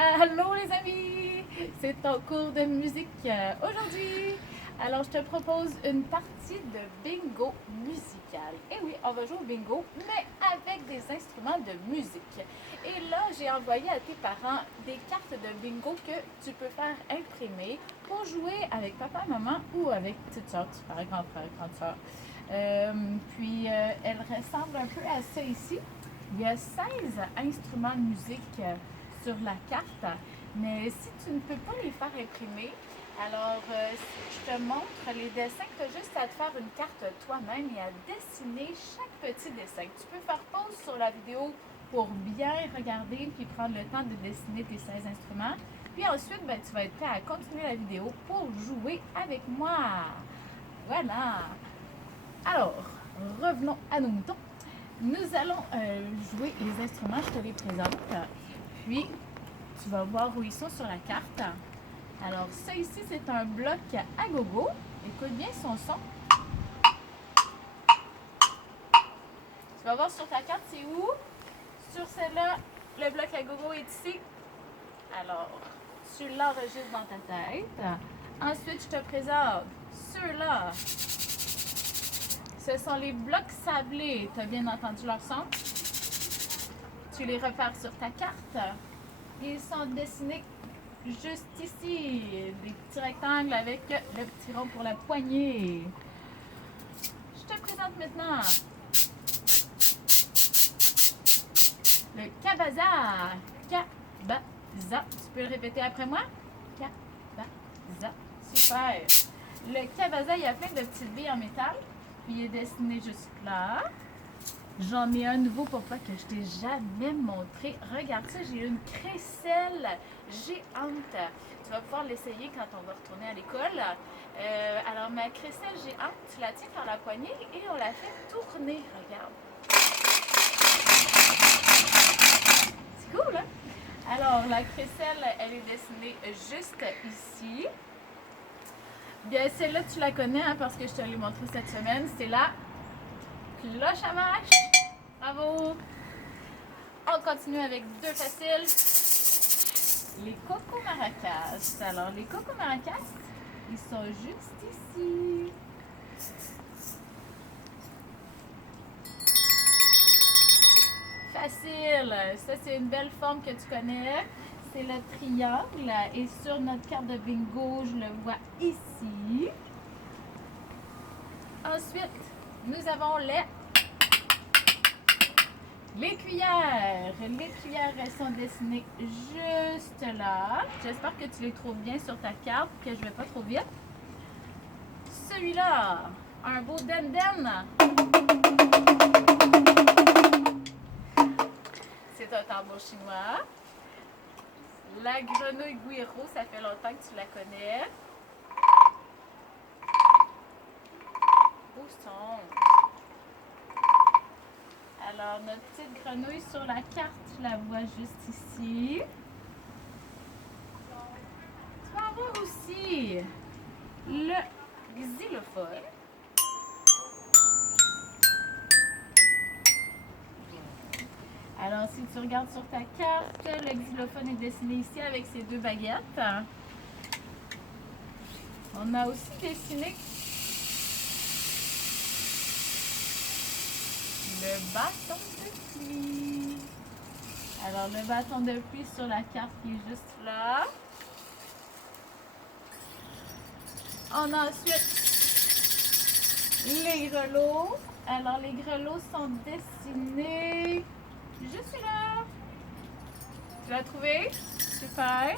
Allô les amis, c'est ton cours de musique aujourd'hui. Alors je te propose une partie de bingo musical. Et oui, on va jouer au bingo, mais avec des instruments de musique. Et là, j'ai envoyé à tes parents des cartes de bingo que tu peux faire imprimer pour jouer avec papa, maman ou avec petite soeur, petit frère, grand frère, grande soeur. Elle ressemble un peu à ça ici. Il y a 16 instruments de musique sur la carte, mais si tu ne peux pas les faire imprimer, alors je te montre les dessins. Tu as juste à te faire une carte toi-même et à dessiner chaque petit dessin. Tu peux faire pause sur la vidéo pour bien regarder puis prendre le temps de dessiner tes 16 instruments. Puis ensuite, ben, tu vas être prêt à continuer la vidéo pour jouer avec moi. Voilà. Alors, revenons à nos moutons. Nous allons jouer les instruments, je te les présente. Puis, tu vas voir où ils sont sur la carte. Alors, ça ici, c'est un bloc à gogo. Écoute bien son son. Tu vas voir sur ta carte, c'est où? Sur celle-là, le bloc à gogo est ici. Alors, tu l'enregistres dans ta tête. Ensuite, je te présente ceux-là. Ce sont les blocs sablés. Tu as bien entendu leur son? Tu les repères sur ta carte. Ils sont dessinés juste ici. Des petits rectangles avec le petit rond pour la poignée. Je te présente maintenant le kabaza. Kabaza. Tu peux le répéter après moi? Kabaza. Super. Le kabaza, il y a plein de petites billes en métal. Puis il est dessiné juste là. J'en ai un nouveau pour toi que je t'ai jamais montré. Regarde ça, j'ai une crécelle géante. Tu vas pouvoir l'essayer quand on va retourner à l'école. Alors, ma crécelle géante, tu la tiens par la poignée et on la fait tourner. Regarde. C'est cool, hein? Alors, la crécelle, elle est dessinée juste ici. Bien, celle-là, tu la connais hein, parce que je te l'ai montrée cette semaine. C'est la cloche à vache. Bravo! On continue avec deux faciles. Les coco maracas. Alors, les coco maracas, ils sont juste ici. Facile. Ça, c'est une belle forme que tu connais. C'est le triangle. Et sur notre carte de bingo, je le vois ici. Ensuite, nous avons les cuillères. Les cuillères, elles sont dessinées juste là. J'espère que tu les trouves bien sur ta carte, que je ne vais pas trop vite. Celui-là, un beau den-den. C'est un tambour chinois. La grenouille guiro, ça fait longtemps que tu la connais. Beau son. Alors, notre petite grenouille sur la carte, je la vois juste ici. Tu vas avoir aussi le xylophone. Alors, si tu regardes sur ta carte, le xylophone est dessiné ici avec ses deux baguettes. On a aussi dessiné le bâton de pluie. Alors, le bâton de pluie sur la carte qui est juste là. On a ensuite les grelots. Alors, les grelots sont dessinés juste là. Tu l'as trouvé? Super.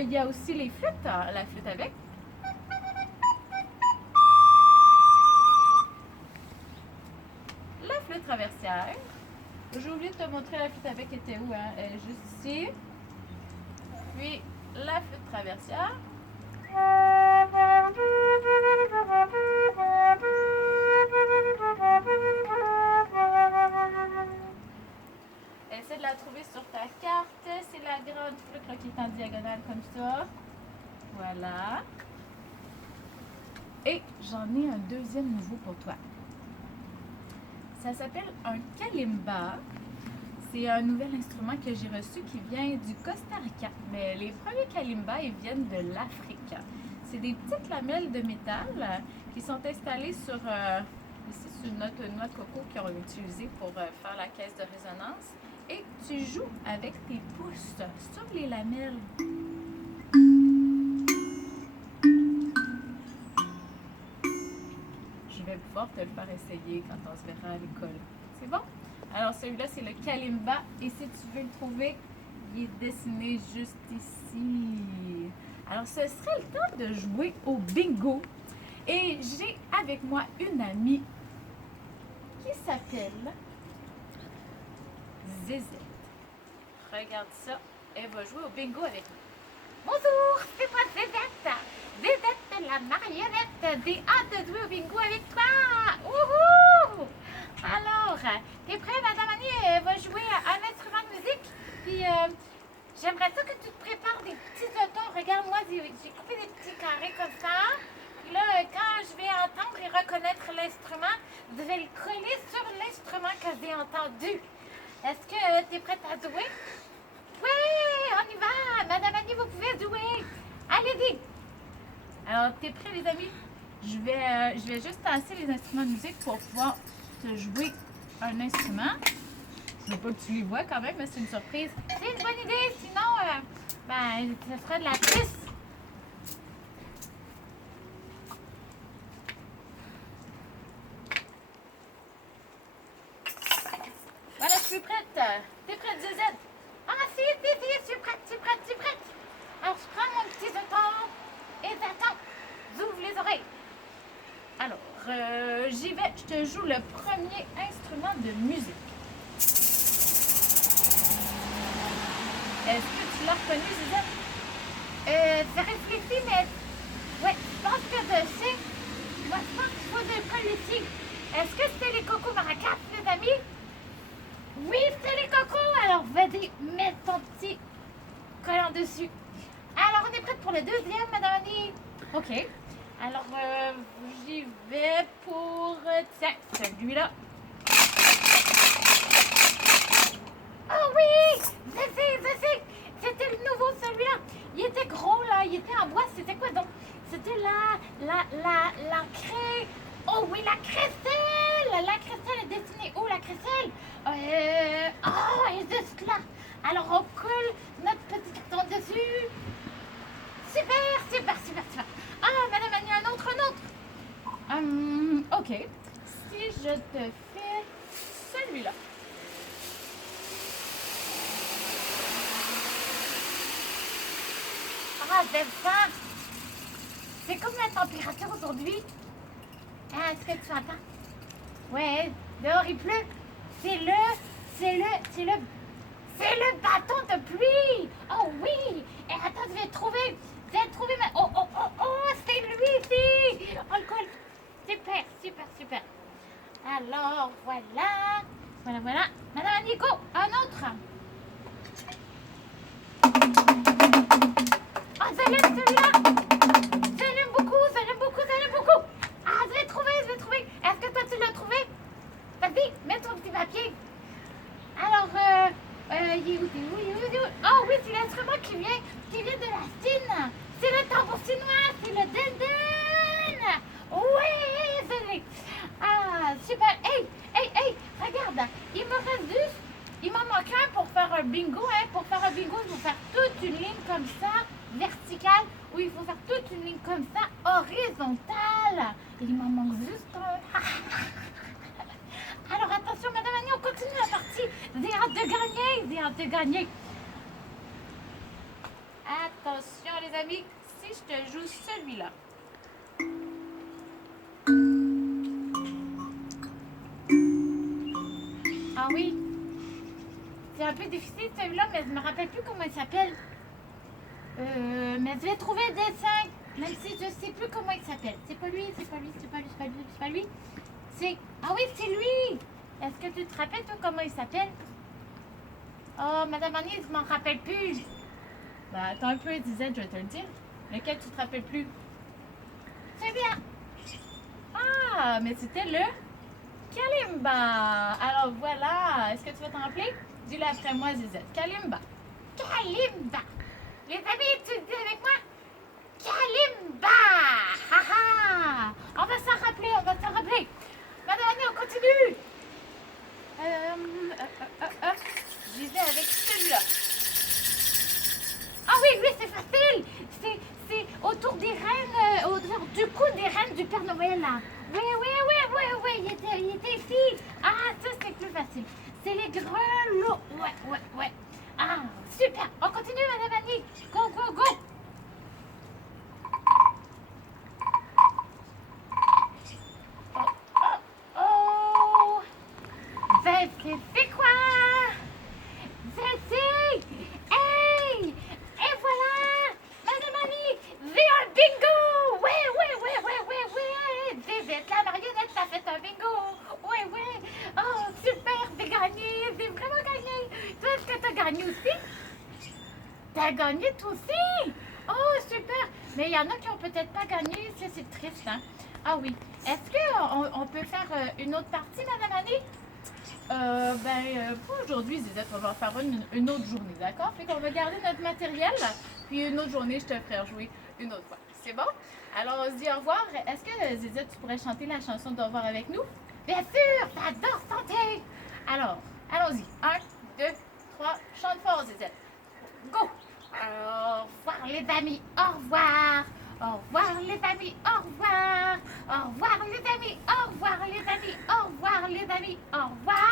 Il y a aussi les flûtes. La flûte avec. La flûte traversière. J'ai oublié de te montrer la flûte avec était où, hein? Elle est juste ici. Puis la flûte traversière. Essaie de la trouver sur ta carte. C'est la grande flûte là, qui est en diagonale comme ça. Voilà. Et j'en ai un deuxième nouveau pour toi. Ça s'appelle un kalimba. C'est un nouvel instrument que j'ai reçu qui vient du Costa Rica. Mais les premiers kalimbas, ils viennent de l'Afrique. C'est des petites lamelles de métal qui sont installées sur, ici, sur une noix de coco qu'ils ont utilisée pour faire la caisse de résonance. Et tu joues avec tes pouces sur les lamelles. Je vais pouvoir te le faire essayer quand on se verra à l'école. C'est bon? Alors celui-là, c'est le kalimba. Et si tu veux le trouver, il est dessiné juste ici. Alors ce serait le temps de jouer au bingo. Et j'ai avec moi une amie qui s'appelle Zézette. Regarde ça, elle va jouer au bingo avec nous. Bonjour, c'est moi Zézette. Zézette la marionnette. J'ai hâte de jouer au bingo avec toi. Wouhou! Alors, t'es prêt, Madame Annie? Elle va jouer un instrument de musique. Puis, j'aimerais ça que tu te prépares des petits autos. Regarde-moi, j'ai coupé des petits carrés comme ça. Puis là, quand je vais entendre et reconnaître l'instrument, je vais le coller sur l'instrument que j'ai entendu. Est-ce que tu es prête à jouer? Oui, on y va. Madame Annie, vous pouvez jouer. Allez-y. Alors, t'es prêts, les amis? Je vais juste tasser les instruments de musique pour pouvoir te jouer un instrument. Je veux pas que tu les vois quand même, mais c'est une surprise. C'est une bonne idée, sinon, ça sera de la piste. Voilà, je suis prête. T'es prête, Zézette? Ah, si, je suis prête, je suis prête. Alors, je prends mon petit jeton et j'attends. J'ouvre les oreilles. Alors, j'y vais. Je te joue le premier instrument de musique. Est-ce que tu l'as reconnu, Zézette? Ça réfléchit, mais... Ouais, je pense que je sais. Moi, je pense qu'il faut des prendre ici. Est-ce que c'était les cocos maracas, les amis? Oui, c'était les cocos. Alors, vas-y, mets ton petit collant dessus. Alors, on est prête pour le deuxième, Madame Annie? OK. Alors, j'y vais pour... tiens, celui-là. Oh oui! Je sais! C'était le nouveau, celui-là. Il était gros, là. Il était en bois. C'était quoi donc? C'était la craie. Oh oui, la crécelle! La crécelle est destinée où, la crécelle? Oh, elle est juste là. Alors, on colle notre petit carton dessus. Super. Ah, Madame Annie, un autre. OK. Si je te fais celui-là. Ah, j'aime ça. C'est comme la température aujourd'hui. Ah, est-ce que tu entends? Ouais, dehors il pleut. C'est le bâton de pluie. Oh oui. Et attends, je vais le trouver. Oh, c'est lui ici. On le colle. Super. Alors, voilà. Madame Annico, un autre. Oh, ça l'aime celui-là. Ça l'aime beaucoup. Ah, je vais trouver. Est-ce que toi, tu l'as trouvé? Vas-y, mets ton petit papier. Alors, il est où? Oh oui, c'est l'instrument qui vient de la Chine. C'est le tambour chinois, c'est le dindin. Oui, c'est lui. Ah, super. Hey, regarde, il m'en manque un pour faire un bingo. Pour faire un bingo, il faut faire toute une ligne comme ça, verticale, ou il faut faire toute une ligne comme ça, horizontale. Il m'en manque juste un. Alors attention, Madame Annie, on continue la partie. J'ai hâte de gagner. Attention, les amis, si je te joue celui-là. Ah oui, c'est un peu difficile celui-là, mais je me rappelle plus comment il s'appelle. Mais je vais trouver le dessin, même si je sais plus comment il s'appelle. C'est pas lui. Ah oui, c'est lui. Est-ce que tu te rappelles, toi, comment il s'appelle? Oh, Madame Annie, je m'en rappelle plus. Bah, attends un peu, Disette, je vais te le dire. Lequel tu te rappelles plus? Celui-là. Ah, mais c'était le kalimba. Alors voilà, est-ce que tu vas t'en rappeler? Dis-le après moi, Zizette. Kalimba. Kalimba. Les amis, tu le dis avec moi? Kalimba. Haha. On va s'en rappeler, on va s'en rappeler. Madame Annie, on continue. J'y vais avec celui-là. Ah oui, oui, c'est facile. C'est autour des reines, autour du cou des reines du Père Noël, là. Oui, oui, oui, oui, oui, il était ici. Ah, ça, c'est plus facile. C'est les grelots. Ouais, ouais, ouais. Ah, super. On continue, Madame Annie. Go, go, go. Oh, oh, oh. C'est quoi? C'est hey! Et voilà! Madame Annie, j'ai un bingo! Oui, oui, oui, oui, oui, oui! Zizette, la marionnette, ça fait un bingo! Oui, oui! Oh, super! J'ai gagné! J'ai vraiment gagné! Toi, est-ce que tu as gagné aussi? T'as gagné toi aussi? Oh, super! Mais il y en a qui ont peut-être pas gagné, ça c'est triste, hein? Ah oui. Est-ce qu'on peut faire une autre partie, Madame Annie? Pour aujourd'hui, Zizette, on va faire une autre journée, d'accord? Fait qu'on va garder notre matériel, puis une autre journée, je te ferai rejouer une autre fois. C'est bon? Alors, on se dit au revoir. Est-ce que, Zizette, tu pourrais chanter la chanson d'au revoir avec nous? Bien sûr! J'adore chanter! Alors, allons-y. 1, 2, 3, chante fort, Zizette. Go! Au revoir, les amis. Au revoir! Au revoir les amis, au revoir! Au revoir les amis, au revoir les amis, au revoir les amis, au revoir!